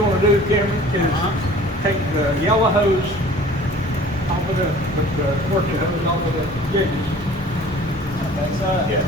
you want to do, Cameron, is take the yellow hose off of the working hose off of the gauges. Backside? Yeah.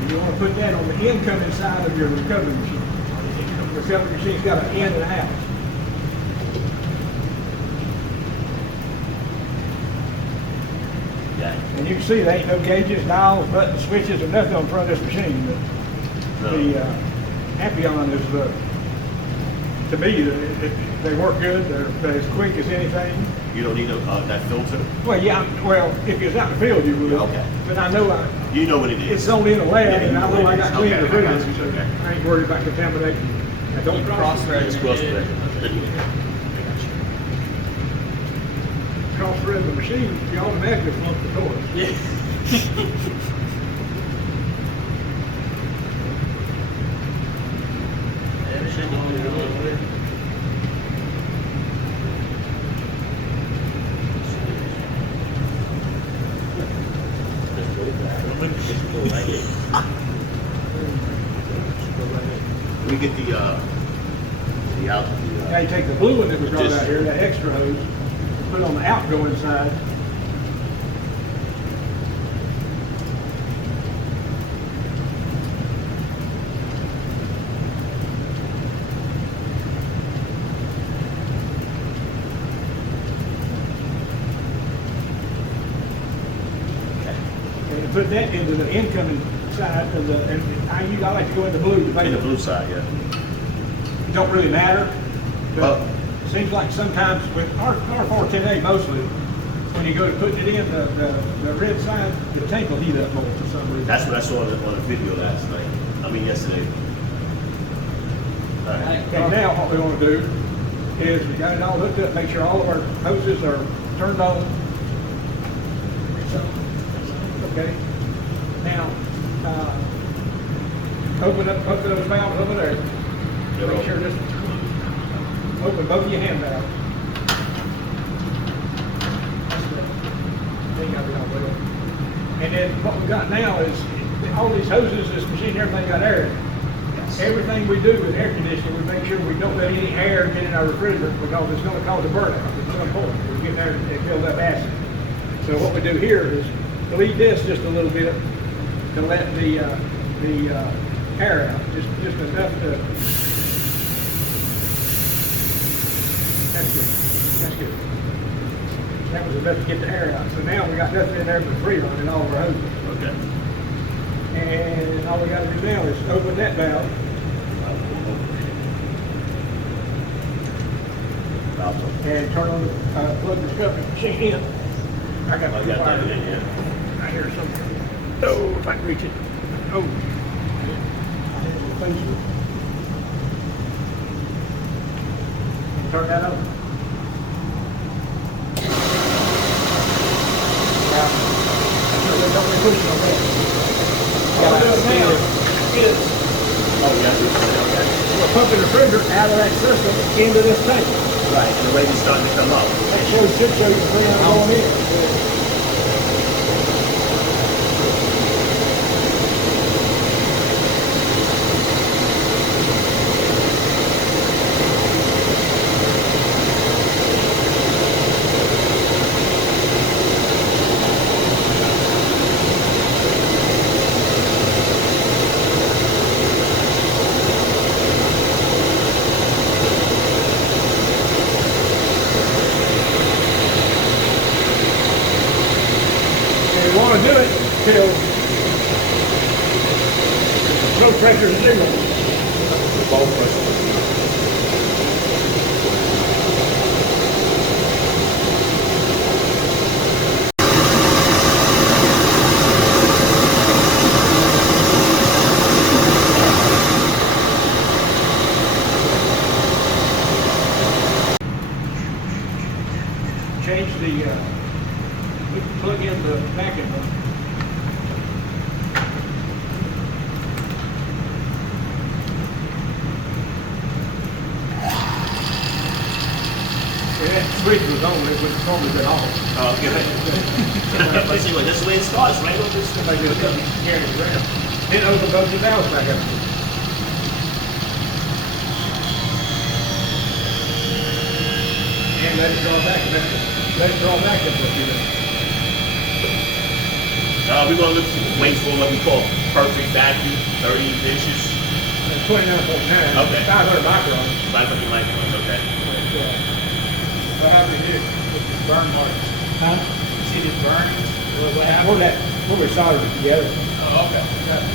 And you want to put that on the incoming side of your recovery machine. The recovery machine's got an in and out. And you can see there ain't no gauges, dials, buttons, switches, or nothing on front of this machine. But the Ampion is, to me, they work good. They're as quick as anything. You don't need that filter? Well, yeah. Well, if it's out in the field, you would. Okay. But I know you know what it is. It's only in the lab, Yeah, and I know I got clean refrigerants, so okay. I ain't worried about contamination. I don't cross-thread. cross-thread the machine. You automatically flunk the doors. Yeah. Everything going on with. We get the out. Now you take the blue one that we brought out here, that extra hose, put it on the outgoing side. And put that into the incoming side of the, and I like to go in the blue. In the blue side, yeah. It don't really matter. But Well, it seems like sometimes with R410A mostly, when you go to putting it in the red side, the tank will heat up more for some reason. that's what I saw on the video last night. I mean, yesterday. All right. And now what we want to do is we got it all hooked up, make sure all of our hoses are turned on. Okay. Now, open up both of those valves over there. Make sure this open both of your hand valves. That's the thing I've been on with. And then what we got now is all these hoses, this machine, everything got air. Everything we do with air conditioning, we make sure we don't let any air get in our refrigerant because it's going to cause a burnout at some point. We get there and build up acid. So what we do here is bleed this just a little bit to let the air out, just enough to. That's good. That's good. That was enough to get the air out. So now we got nothing in there but freon in all of our hoses. Okay. And all we got to do now is open that valve. And turn on the plug the recovery machine in. I got Oh, you got that in, yeah. right here somewhere. Oh, if I can reach it. Oh. Thank you. Turn that on. Don't be pushing on that. All we're doing now is we're pumping the refrigerant out of that system into this tank. Right, the rating's starting to come up. That should show you the freon going in. You want to do it till no pressure is zero. The bulk pressure. Change the plug in the vacuum pump. Yeah. switch was on, it would normally been off. Oh, okay. Let's see, this is the way it starts, right? With this, Somebody just carried it around. Then open both your valves back up. And let it draw back a bit. Let it draw back a bit. We're gonna wait for what we call perfect vacuum, 30 inches. 29.9. Okay. 500 microns. 500 microns, okay. What happened here? With the burn marks? Huh? See these burns? What Where happened? where we soldered it together. Oh, okay.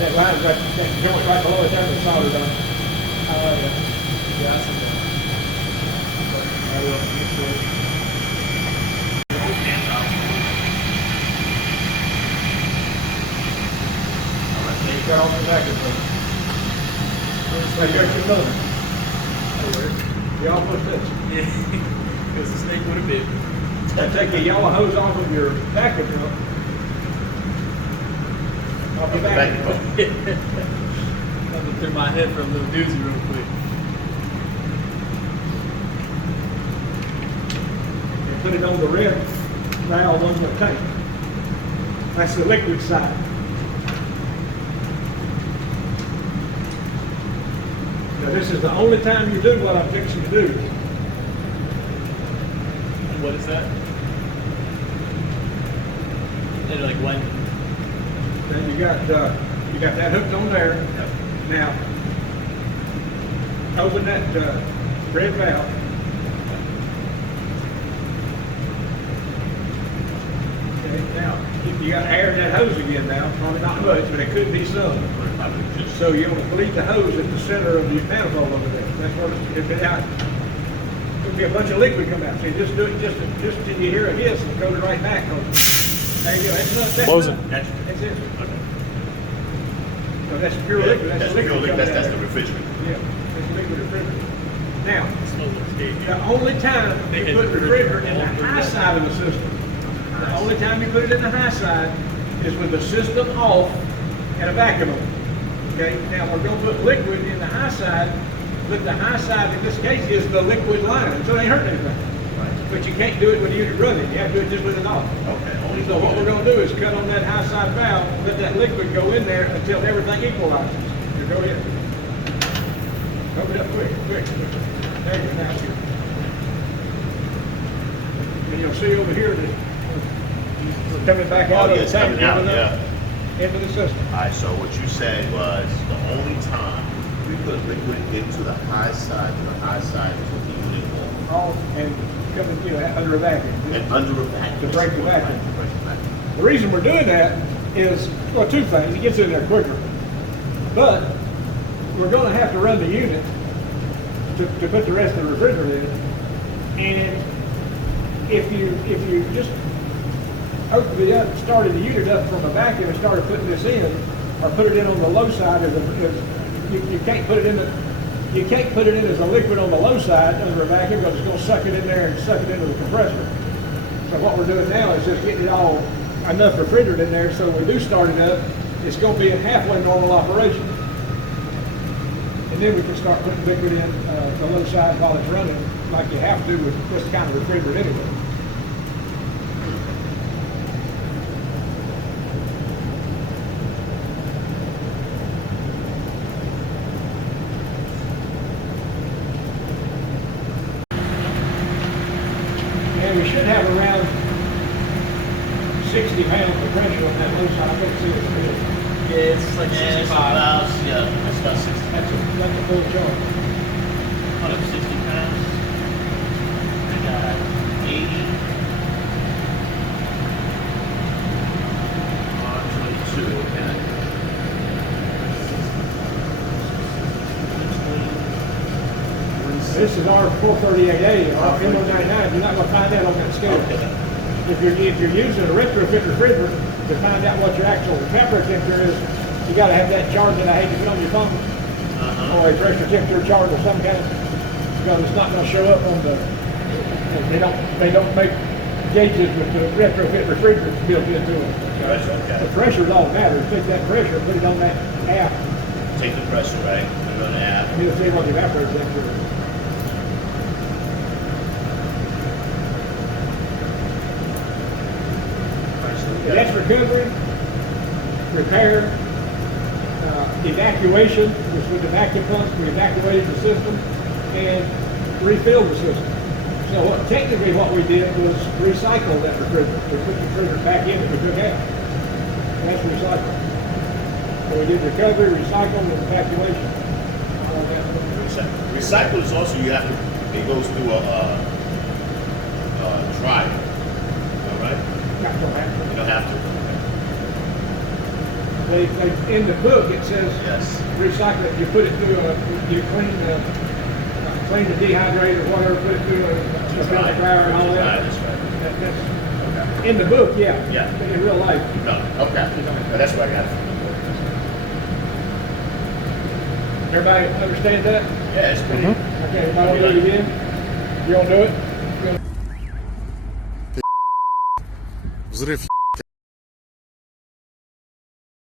That line right, that joint right below it, there was soldered on. Yeah, that's okay. I will make sure. You got all the back of it. Like you're familiar. You almost did. Yeah, because the snake would have been. Take the yellow hose off of your vacuum pump. Off your vacuum pump. Nothing through my head for a little doozy real quick. And put it on the red valve on the tank. That's the liquid side. Now this is the only time you do what I'm fixing to do. And what is that? And like when? Then you got that hooked on there. Now, open that red valve. Okay, now, you got air in that hose again now. Probably not much, but it could be some. So you're going to bleed the hose at the center of your manifold over there. That's where it'll be out. There'll be a bunch of liquid come out. So you just do it just till you hear a hiss and go right back. There you go. That's enough. That's Close it. enough. That's- That's it. Okay. So that's pure liquid. That's liquid pure liquid, coming that's out the of it. refrigerant. Yeah, that's liquid refrigerant. Now, It smells like steak. the only time you put refrigerant in the high side of the system, the only time you put it in the high side is with the system off and a vacuum on. Okay, now we're going to put liquid in the high side, but the high side in this case is the liquid line, so it ain't hurting anything. Right. But you can't do it with the unit running, you have to do it just with it off. Okay. Only So what we're going to do is cut on that high side valve, let that liquid go in there until everything equalizes. You go in. Open it up quick. There you go, now it's here. And you'll see over here that we're coming back out Oh, of yeah, the it's tank, coming out, into yeah. into the system. All right, so what you said was the only time we put liquid into the high side is with the unit Off and coming, under a vacuum. and under a vacuum. To break the vacuum. To break the vacuum. The reason we're doing that is, well, two things. It gets in there quicker. But we're going to have to run the unit to put the rest of the refrigerator in. And if you just started the unit up from a vacuum and started putting this in, or put it in on the low side you can't put it in as a liquid on the low side under a vacuum because it's going to suck it in there and suck it into the compressor. So what we're doing now is just getting it all enough refrigerant in there so when we do start it up, it's going to be a halfway normal operation. And then we can start putting liquid in the low side while it's running, like you have to with this kind of refrigerant anyway. And we should have around 60 pounds of pressure on that low side. I can't see it. Yeah, it's like 65. Yeah, that's about 60. That's a full charge. 160 pounds. I got 80. 22, okay. This is our 438A, our M199. You're not going to find that on that scale. Okay. If you're using a retrofit refrigerant to find out what your actual temperature is, you got to have that chart that I hate to put on your phone, or a pressure temperature chart of some kind, because it's not going to show up on the. They don't make gauges with the retrofit refrigerants built into it. Okay. The pressure is all that matters. Take that pressure, put it on that app, Take the pressure, right? Put it on the app. and you'll see what the evaporator temperature is. That's recovery, repair, evacuation, which with the vacuum pumps, we evacuated the system and refilled the system. So technically what we did was recycle that refrigerant. We put the refrigerant back in that we took out. That's recycle. So we did recovery, recycle, and evacuation. All of that. Recycle is also, you have to, it goes through a dryer, all right? Not gonna happen. You don't have to. In the book, it says Yes. recycle it. You put it through you clean the dehydrator or whatever, put it through a dryer and all that. That's right. That's Okay. in the book, yeah. Yeah. But in real life, No, okay. But that's what I got. everybody understand that? Yeah, it's pretty. Okay, everybody do it again? You don't do it? Взрыв